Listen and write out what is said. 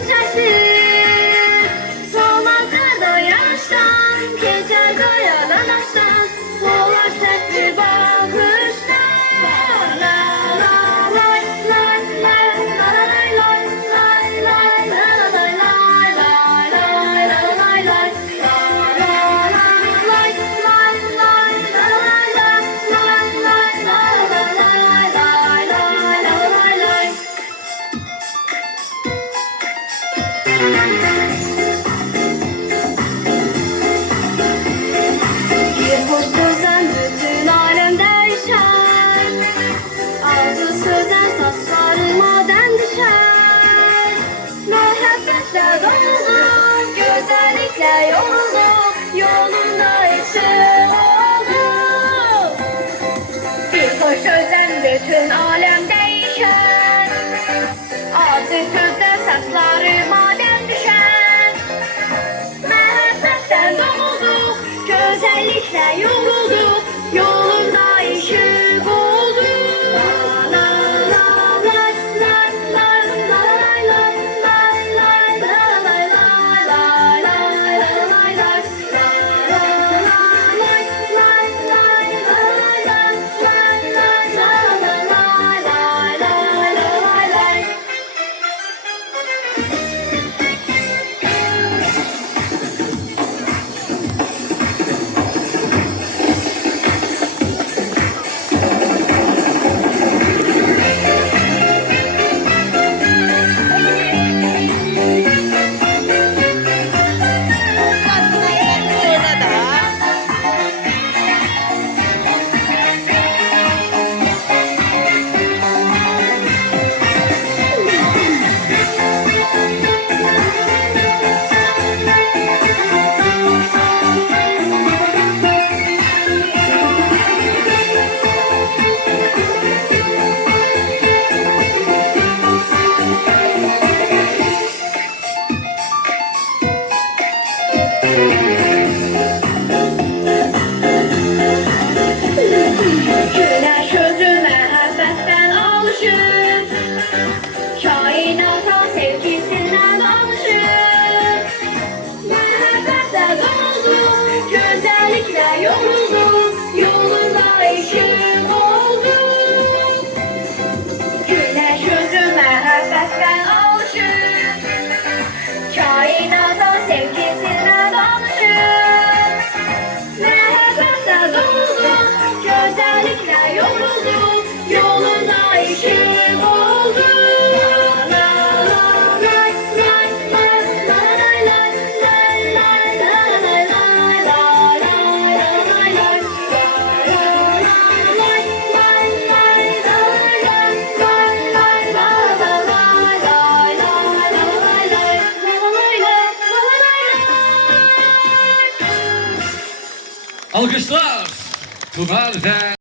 çiçektir. Solmaz da yaştan, geçer kayadan aştan. Solar serttir bakıştan. La la lay lay lay lay lay lay lay lay lay lay lay lay lay lay. Bir hoş sözden bütün alem değişer. Ağzı sözden saçlarıma den düşer. Muhabbetle doldum, güzellikle yoruldum. Yolunda ışık oldum. Bir hoş sözden bütün alem değişer. Ağzı sözden saçlarıma den düşer. Muhabbetten dolduk, güzellikle yorulduk. Yolunda ışık olduk. La la la la la la la la la la la la la Güneş özüme həsrətdən alışır. Kainata sevgisindən danışır. Məhəbbətlə doldum, gözəlliklə yoruldum. Yolunda işıq oldum. Güneş özüme həsrətdən alışır. Kainata sevgisindən danışır. Məhəbbətlə doldum, gözəlliklə yoruldum. Yolunda işıq oldum. La la lay lay lay lay lay lay lay lay lay lay lay lay. Alkışlar. Tuna ve